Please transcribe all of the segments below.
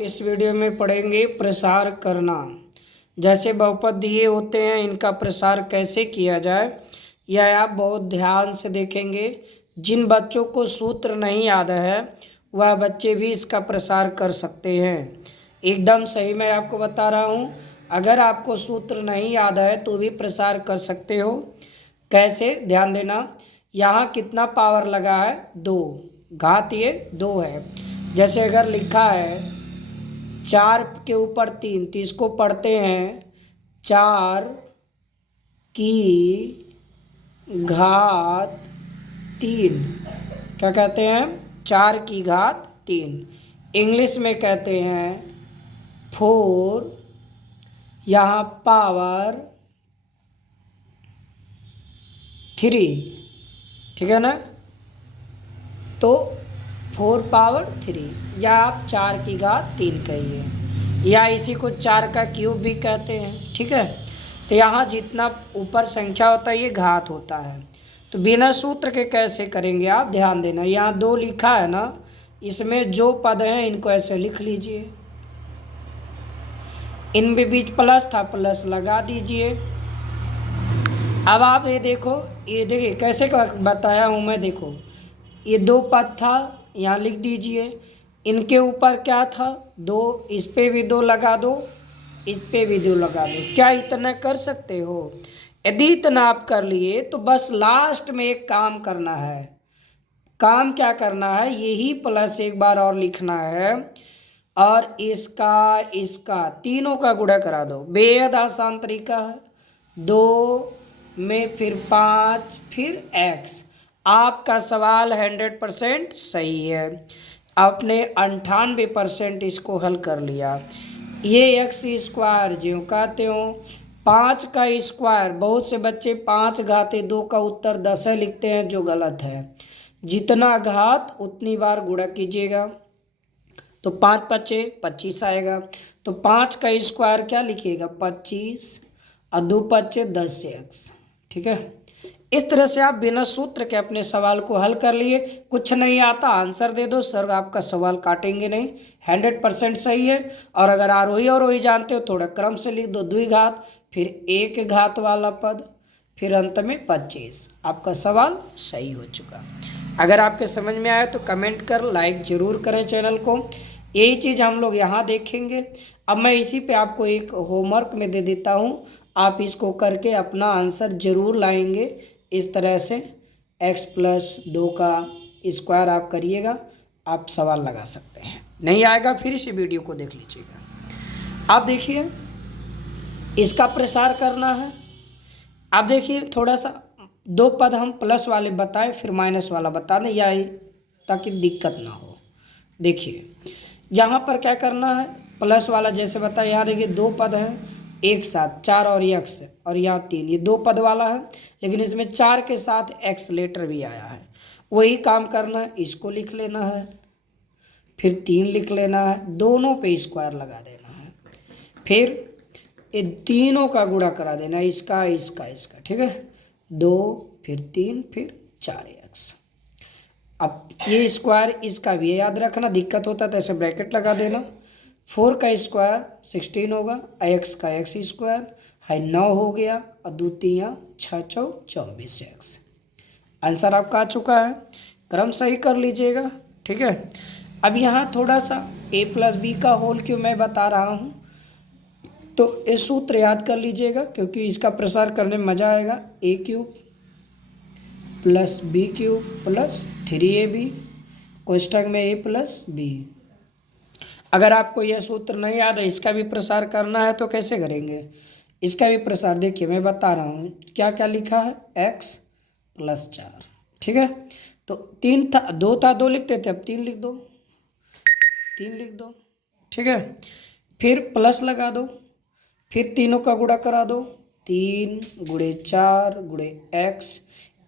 इस वीडियो में पढ़ेंगे प्रसार करना। जैसे बहुपद दिए होते हैं, इनका प्रसार कैसे किया जाए यह आप बहुत ध्यान से देखेंगे। जिन बच्चों को सूत्र नहीं याद है वह बच्चे भी इसका प्रसार कर सकते हैं। एकदम सही मैं आपको बता रहा हूँ। अगर आपको सूत्र नहीं याद है तो भी प्रसार कर सकते हो। कैसे, ध्यान देना। यहाँ कितना पावर लगा है? 2, घात ये 2 है। जैसे अगर लिखा है 4 के ऊपर 3 तो इसको पढ़ते हैं 4 की घात 3। क्या कहते हैं? 4 की घात 3। इंग्लिश में कहते हैं 4 यहाँ पावर 3। ठीक है ना? तो 4 पावर 3 या आप 4 की घात 3 कहिए, या इसी को 4 का क्यूब भी कहते हैं। ठीक है, तो यहाँ जितना ऊपर संख्या होता है ये घात होता है। तो बिना सूत्र के कैसे करेंगे आप ध्यान देना। यहाँ 2 लिखा है ना, इसमें जो पद हैं इनको ऐसे लिख लीजिए। इनमें बीच प्लस था, प्लस लगा दीजिए। अब आप ये देखो, ये देखिए कैसे बताया हूँ मैं। देखो ये 2 पद था, यहाँ लिख दीजिए। इनके ऊपर क्या था? 2, इस पे भी 2 लगा दो, इस पे भी 2 लगा दो। क्या इतना कर सकते हो? यदि इतना आप कर लिए तो बस लास्ट में एक काम करना है। काम क्या करना है? यही प्लस एक बार और लिखना है और इसका तीनों का गुणा करा दो। बेहद आसान तरीका है। 2 में फिर 5 फिर x। आपका सवाल 100% सही है। आपने 98% इसको हल कर लिया। ये x स्क्वायर ज्यों का त्यों 5 का स्क्वायर। बहुत से बच्चे 5 घाते 2 का उत्तर 10 है लिखते हैं, जो गलत है। जितना घात उतनी बार गुणा कीजिएगा तो 5 पचे 25 आएगा। तो 5 का स्क्वायर क्या लिखिएगा? 25 और 2 पचे 10x। ठीक है, इस तरह से आप बिना सूत्र के अपने सवाल को हल कर लिए। कुछ नहीं आता आंसर दे दो, सर आपका सवाल काटेंगे नहीं। 100% सही है। और अगर आरोही अवरोही जानते हो थोड़ा क्रम से लिख दो। 2 घात फिर 1 घात वाला पद फिर अंत में 25। आपका सवाल सही हो चुका। अगर आपके समझ में आया तो कमेंट कर लाइक ज़रूर करें चैनल को। यही चीज़ हम लोग यहाँ देखेंगे। अब मैं इसी पे आपको एक होमवर्क में दे देता हूँ, आप इसको करके अपना आंसर ज़रूर लाएंगे। इस तरह से x+2 का स्क्वायर आप करिएगा, आप सवाल लगा सकते हैं। नहीं आएगा फिर इसी वीडियो को देख लीजिएगा। आप देखिए इसका प्रसार करना है। आप देखिए थोड़ा सा 2 पद हम प्लस वाले बताएं फिर माइनस वाला बता दें, या ताकि दिक्कत ना हो। देखिए यहाँ पर क्या करना है, प्लस वाला जैसे बताया। यहाँ देखिए 2 पद हैं एक साथ, 4 और x, और यहाँ 3। ये 2 पद वाला है, लेकिन इसमें 4 के साथ x लेटर भी आया है। वही काम करना है, इसको लिख लेना है फिर 3 लिख लेना है, दोनों पे स्क्वायर लगा देना है। फिर ये तीनों का गुणा करा देना, इसका इसका इसका। ठीक है, 2 फिर 3 फिर 4x। अब ये स्क्वायर इसका भी याद रखना, दिक्कत होता है तो ऐसे ब्रैकेट लगा देना। 4 का स्क्वायर 16 होगा, x का x स्क्वायर है 9 हो गया, और 2 3 6 चौक 24x। आंसर आपका आ चुका है। क्रम सही कर लीजिएगा। ठीक है, अब यहाँ थोड़ा सा a+b का होल क्यों मैं बता रहा हूँ, तो ये सूत्र याद कर लीजिएगा क्योंकि इसका प्रसार करने में मज़ा आएगा। a³ + b³ + 3ab कोष्ठक में a+b। अगर आपको यह सूत्र नहीं याद है, इसका भी प्रसार करना है तो कैसे करेंगे? इसका भी प्रसार देखिए मैं बता रहा हूँ। क्या क्या लिखा है? x+4। ठीक है, तो 3 था, 2 था, 2 लिखते थे, अब 3 लिख दो, 3 लिख दो। ठीक है, फिर प्लस लगा दो, फिर तीनों का गुणा करा दो, 3 × 4 × x।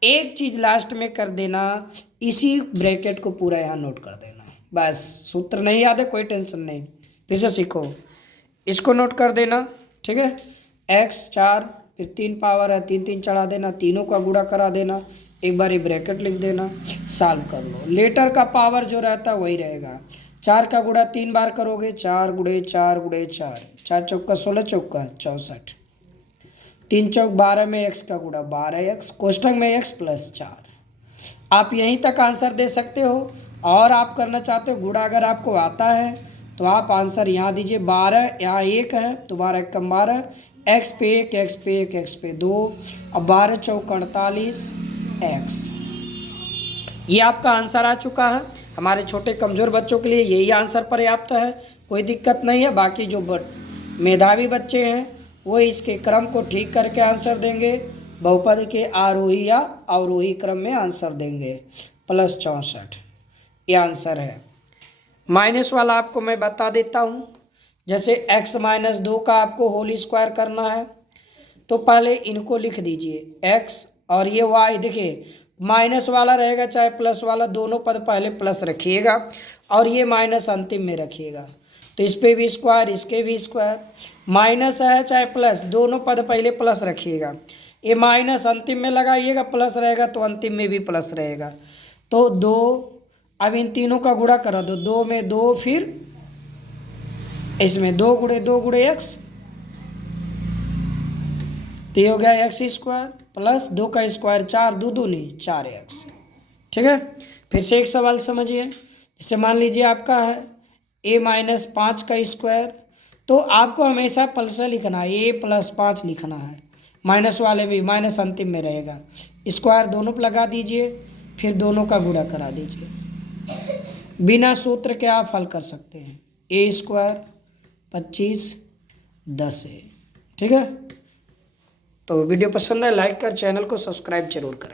एक चीज़ लास्ट में कर देना, इसी ब्रैकेट को पूरा यहाँ नोट कर देना। बस, सूत्र नहीं याद है कोई टेंशन नहीं, फिर से सीखो। इसको नोट कर देना। ठीक है, x4 फिर 3 पावर है, 3 3 चढ़ा देना, तीनों का गुणा करा देना, एक बार ये ब्रैकेट लिख देना, सॉल्व कर लो। लेटर का पावर जो रहता है वही रहेगा। 4 का गुणा 3 बार करोगे, 4 गुणे 4 गुणे 4, 4 चौका 16, चौका 64, 3 चौक 12 में x का गुणा 12x, कोष्ठक में x प्लस 4। आप यहीं तक आंसर दे सकते हो, और आप करना चाहते हो गुणा अगर आपको आता है तो आप आंसर यहाँ दीजिए। 12 यहाँ 1 है तो 12 कम 12, x पे 1, x पे 1, x पे 2, अब 12 चौक 48 x। ये आपका आंसर आ चुका है। हमारे छोटे कमज़ोर बच्चों के लिए यही आंसर पर्याप्त है, कोई दिक्कत नहीं है। बाकी जो मेधावी बच्चे हैं वो इसके क्रम को ठीक करके आंसर देंगे, बहुपद के आरोही या अवरोही क्रम में आंसर देंगे। प्लस 64 ये आंसर है। माइनस वाला आपको मैं बता देता हूँ। जैसे x माइनस 2 का आपको होल स्क्वायर करना है तो पहले इनको लिख दीजिए x, और ये y देखिए माइनस वाला रहेगा चाहे प्लस वाला, दोनों पद पहले प्लस रखिएगा और ये माइनस अंतिम में रखिएगा। तो इस पे भी स्क्वायर, इसके भी स्क्वायर, माइनस है चाहे प्लस, दोनों पद पहले प्लस रखिएगा। ये माइनस अंतिम में लगाइएगा, प्लस रहेगा तो अंतिम में भी प्लस रहेगा। तो 2, अब इन तीनों का गुणा करा दो, 2 में 2, फिर इसमें 2 गुणे 2 गुणे x, तो ये हो गया x स्क्वायर प्लस 2 का स्क्वायर 4, 2 दूनी 4x। ठीक है, फिर से एक सवाल समझिए। जैसे मान लीजिए आपका है a माइनस 5 का स्क्वायर, तो आपको हमेशा प्लस लिखना है, a प्लस 5 लिखना है। माइनस वाले में माइनस अंतिम में रहेगा, स्क्वायर दोनों पर लगा दीजिए, फिर दोनों का गुणा करा दीजिए। बिना सूत्र के आप हल कर सकते हैं। a स्क्वायर 25 10 है। ठीक है, तो वीडियो पसंद है लाइक कर, चैनल को सब्सक्राइब जरूर करें।